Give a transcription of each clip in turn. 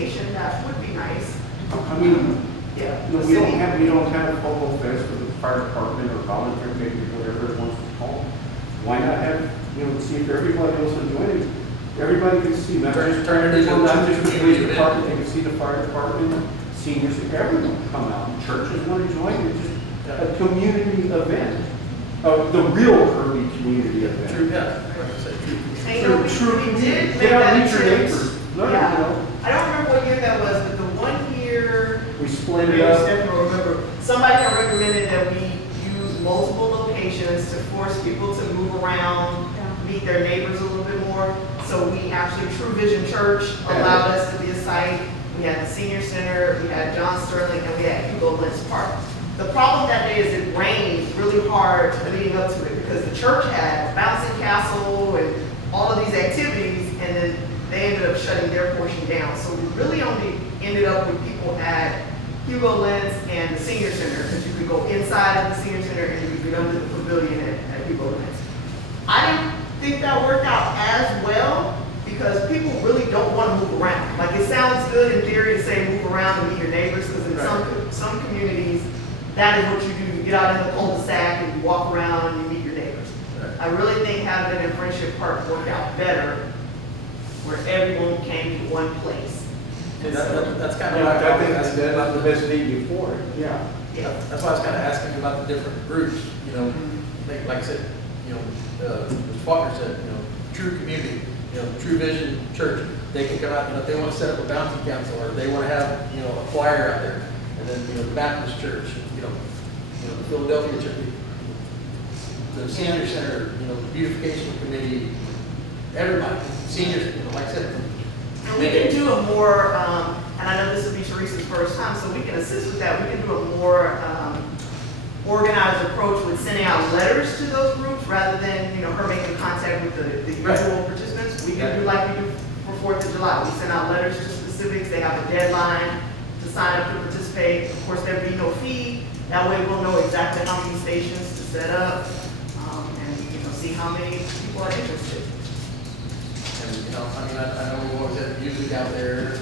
That would be nice. I mean, Yeah. you know, we don't have a polo fest with the fire department or volunteer, maybe whatever it wants to call. Why not have, you know, see if everybody else is joining? Everybody can see, not just Turn it into not just the police event. department, they can see the fire department, seniors, everyone come out. Churches want to join, it's just a community event. The real Kirby community event. True, yeah. Like I said, true. And, you know, we did make Get out that and meet your attempt. neighbors. Learn, Yeah. you know. I don't remember what year that was, but the one year, We split maybe it up. Stephanie will remember, somebody had recommended that we use multiple locations to force people to move around, meet their neighbors a little bit more. So we actually, True Vision Church allowed us to be a site. We had the senior center, we had John Sterling, and we had Hugo Lentz Park. The problem that day is it rained really hard leading up to it because the church had a bouncing castle and all of these activities, and then they ended up shutting their portion down. So we really only ended up with people at Hugo Lentz and the senior center, because you could go inside of the senior center and you could go to the pavilion at Hugo Lentz. I didn't think that worked out as well because people really don't want to move around. Like, it sounds good in theory to say move around and meet your neighbors, because in some communities, that is what you do. You get out in the cul-de-sac and you walk around and you meet your neighbors. I really think having it in Friendship Park worked out better, where everyone came to one place. Yeah, that's kind of Yeah, like, I think that's the best venue for it, yeah. Yeah. that's why I was kind of asking about the different groups, you know, like I said, you know, as Faulkner said, you know, true community, you know, True Vision Church, they can come out, you know, if they want to set up a bounty council, or they want to have, you know, a choir out there, and then, you know, the Baptist Church, you know, the Philadelphia Church, the senior center, you know, the beautification committee, everybody, seniors, you know, like I said. And we can do a more, and I know this will be Teresa's first time, so we can assist with that. We can do a more organized approach with sending out letters to those groups rather than, you know, her making contact with the usual participants. We can do like we do for 4th of July. We send out letters to specifics. They have a deadline to sign up to participate. Of course, there'll be no fee. That way we'll know exactly how many stations to set up, and, you know, see how many people are interested. And, you know, I mean, I know we always have music out there,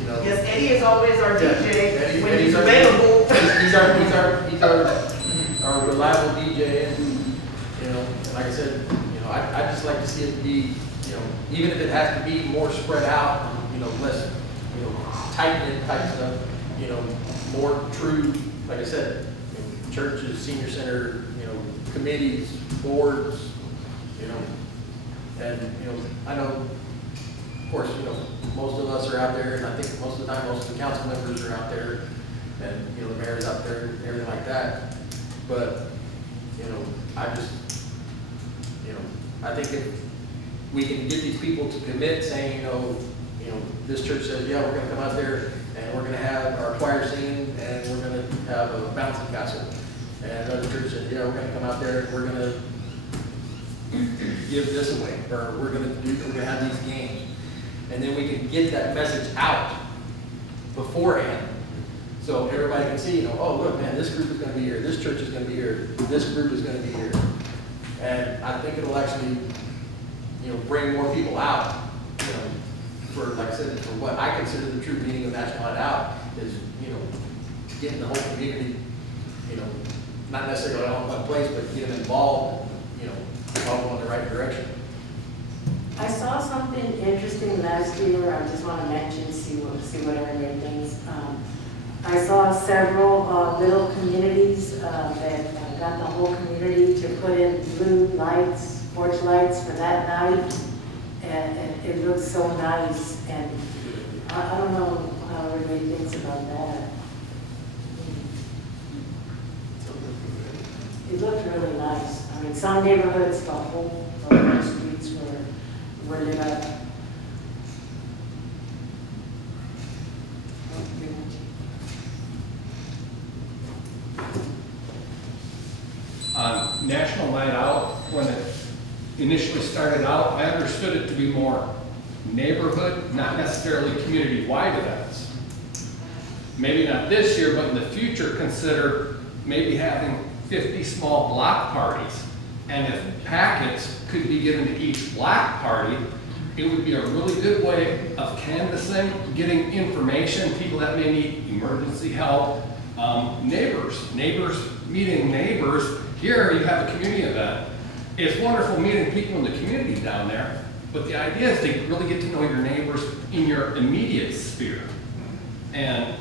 you know. Yes, Eddie is always our DJ when he's Eddie's available. He's our reliable DJ, and, you know, and like I said, you know, I just like to see it be, you know, even if it has to be more spread out, you know, less, you know, tight-knit type stuff, you know, more true, like I said, you know, churches, senior center, you know, committees, boards, you know, and, you know, I know, of course, you know, most of us are out there, and I think most of the time, most of the council members are out there, and, you know, the mayor's out there, and everything like that. But, you know, I just, you know, I think if we can get these people to commit saying, you know, this church says, yeah, we're gonna come out there, and we're gonna have our choir singing, and we're gonna have a bouncing castle. And another church says, yeah, we're gonna come out there, and we're gonna give this away, or we're gonna have these games. And then we can get that message out beforehand, so everybody can see, you know, oh, look, man, this group is gonna be here, this church is gonna be here, this group is gonna be here. And I think it'll actually, you know, bring more people out, you know, for, like I said, for what I consider the true meaning of National Night Out is, you know, getting the whole community, you know, not necessarily all in one place, but get them involved, you know, all going in the right direction. I saw something interesting last year. I just want to mention, see what everybody thinks. I saw several little communities that got the whole community to put in blue lights, porch lights for that night, and it looks so nice. And I don't know how everybody thinks about that. It looked really nice. I mean, some neighborhoods, the whole streets were lit up. On National Night Out, when it initially started out, I understood it to be more neighborhood, not necessarily community-wide events. Maybe not this year, but in the future, consider maybe having 50 small block parties. And if packets could be given to each block party, it would be a really good way of canvassing, getting information, people that may need emergency help, neighbors, meeting neighbors. Here you have a community event. It's wonderful meeting people in the community down there, but the idea is to really get to know your neighbors in your immediate sphere. And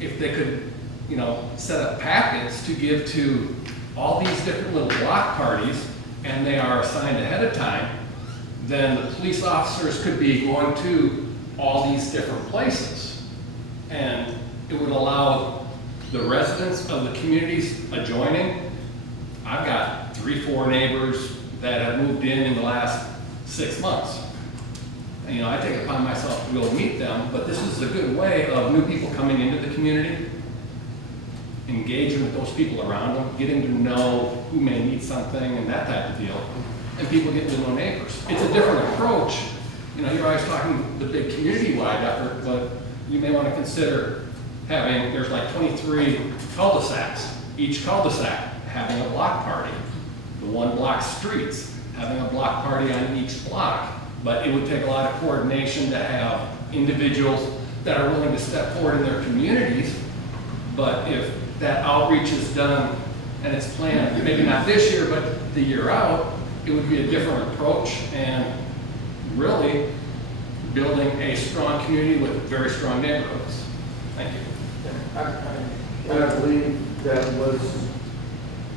if they could, you know, set up packets to give to all these different little block parties, and they are assigned ahead of time, then the police officers could be going to all these different places. And it would allow the residents of the communities adjoining. I've got 3-4 neighbors that have moved in the last 6 months. And, you know, I take it upon myself to go meet them, but this is a good way of new people coming into the community, engaging with those people around them, getting to know who may need something and that type of deal, and people getting to know neighbors. It's a different approach. You know, you're always talking the big community-wide effort, but you may want to consider having, there's like 23 cul-de-sacs, each cul-de-sac having a block party, the one block streets having a block party on each block. But it would take a lot of coordination to have individuals that are willing to step forward in their communities. But if that outreach is done and it's planned, maybe not this year, but the year out, it would be a different approach and really building a strong community with very strong neighborhoods. Thank you. And I believe that was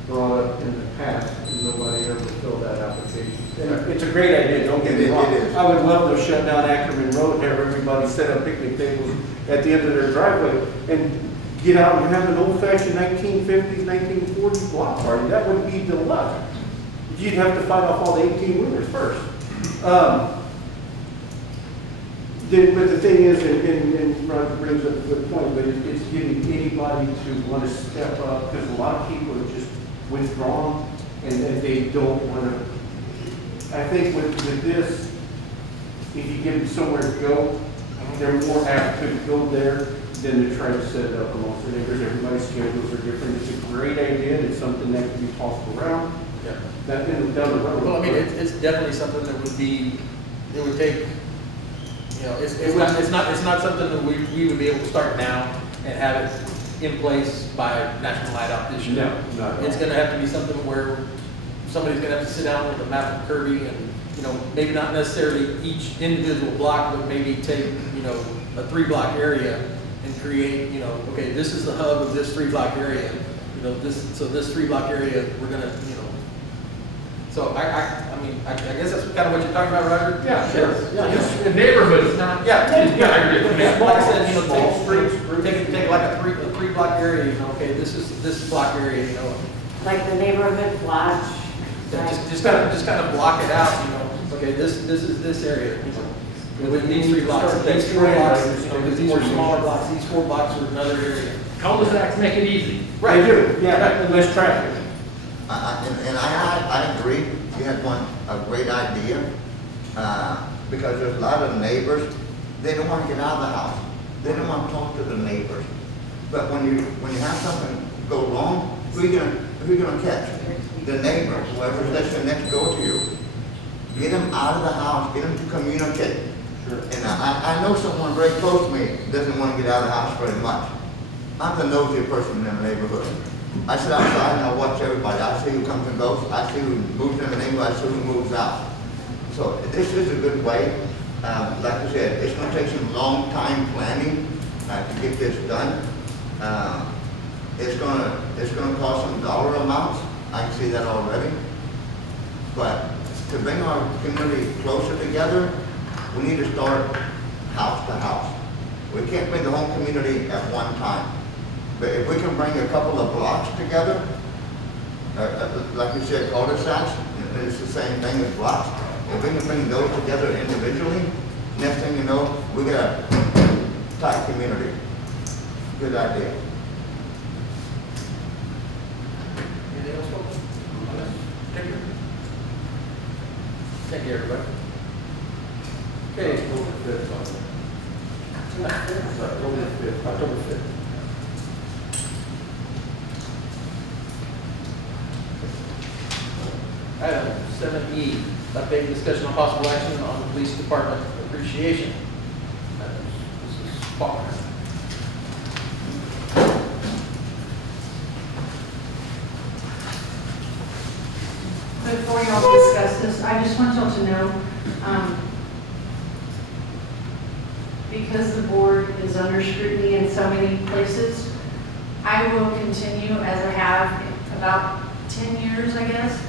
brought up in the past, and nobody ever filled that application. And it's a great idea, don't get me It wrong. is. I would love to shut down Ackerman Road and have everybody set up picnic tables at the end of their driveway and get out and have an old-fashioned 1950s, 1940s block party. That would be deluxe. You'd have to fight off all the 18-wheelers first. But the thing is, and Roger brings up a good point, but it's getting anybody to want to step up, because a lot of people are just withdrawn, and then they don't want to. I think with this, if you give them somewhere to go, they're more apt to go there than to try to set it up amongst the neighbors. Everybody's schedules are different. It's a great idea, and it's something that can be tossed around. Yeah. That down the road. Well, I mean, it's definitely something that would be, it would take, you know, it's not something that we would be able to start now and have it in place by National Night Out this year. No, not at all. It's gonna have to be something where somebody's gonna have to sit down with a map of Kirby and, you know, maybe not necessarily each individual block, but maybe take, you know, a 3-block area and create, you know, okay, this is the hub of this 3-block area. You know, this 3-block area, we're gonna, you know. So I mean, I guess that's kind of what you're talking about, Roger? Yeah, sure. Yeah, just the neighborhood is not. Yeah, Yeah, I agree. yeah, like I said, you know, Small streets, take like a 3-block area, you know, okay, this is block area, you know. Like the neighborhood watch. Just kind of block it out, you know, okay, this is this area, you know. With these 3 blocks, these 4 blocks, you know, because these are smaller blocks, these 4 blocks are another area. Cul-de-sacs make it easy. Right, do, yeah, and less traffic. I agree, you had a great idea, because there's a lot of neighbors, they don't want to get out of the house. They don't want to talk to the neighbors. But when you have something go wrong, who are you gonna catch? The neighbor, whoever's listening next door to you. Get them out of the house, get them to communicate. Sure. And I know someone very close to me doesn't want to get out of the house very much. I'm the nosy person in the neighborhood. I sit outside and I watch everybody. I see who comes and goes. I see who moves in the neighborhood. I see who moves out. So this is a good way. Like I said, it's going to take some long time planning to get this done. It's going to cost some dollar amounts. I can see that already. But to bring our community closer together, we need to start house to house. We can't bring the whole community at one time. But if we can bring a couple of blocks together, like you said, cul-de-sacs, it's the same thing as blocks. If we can bring those together individually, next thing you know, we got a tight community. Good idea. Anything else, folks? Take care. Thank you, everybody. Okay. October 5th. Item 7E, update and discussion on possible action on the police department appreciation. This is Faulkner. Before y'all discuss this, I just want y'all to know, because the board is under scrutiny in so many places, I will continue, as I have about 10 years, I guess,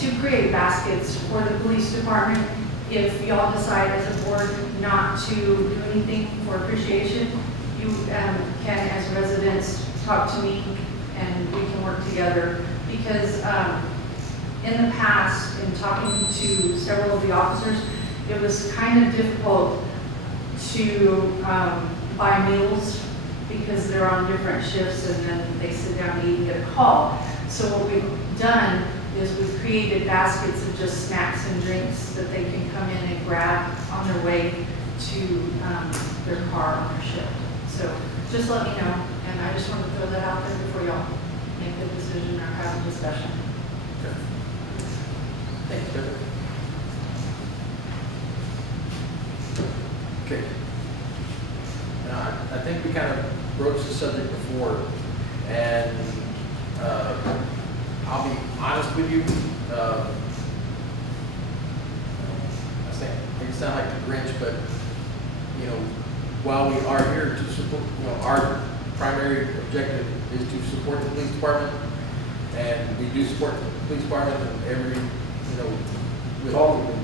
to create baskets for the police department. If y'all decide as a board not to do anything for appreciation, you can, as residents, talk to me and we can work together. Because in the past, in talking to several of the officers, it was kind of difficult to buy meals because they're on different shifts and then they sit down and eat and get a call. So what we've done is we've created baskets of just snacks and drinks that they can come in and grab on their way to their car on their shift. So just let me know, and I just want to throw that out there before y'all make a decision or have a discussion. Thanks, Deborah. Okay. Now, I think we kind of broached the subject before, and I'll be honest with you. I think it sounds like the Grinch, but while we are here to support, our primary objective is to support the police department, and we do support the police department in every, With all of them,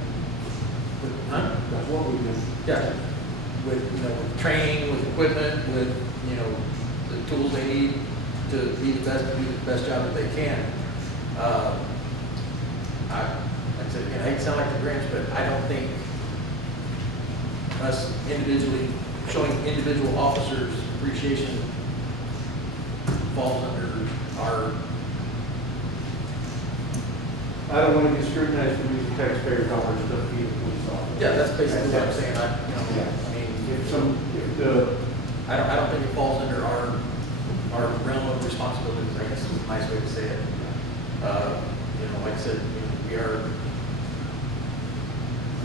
huh? that's what we do. Yeah, with training, with equipment, with, the tools they need to be the best, to do the best job that they can. Like I said, again, I hate to sound like the Grinch, but I don't think us individually, showing individual officers appreciation falls under our, I don't want to be scrutinized for using taxpayer dollars to feed a police officer. yeah, that's basically what I'm saying. I don't think it falls under our realm of responsibilities, I guess is a nice way to say it. Like I said, we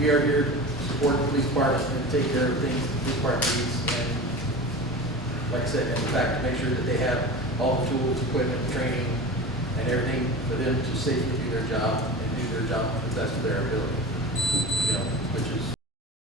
are here to support the police department and take care of things the police department needs, and like I said, in fact, to make sure that they have all the tools, equipment, training, and everything for them to safely do their job and do their job to the best of their ability, which is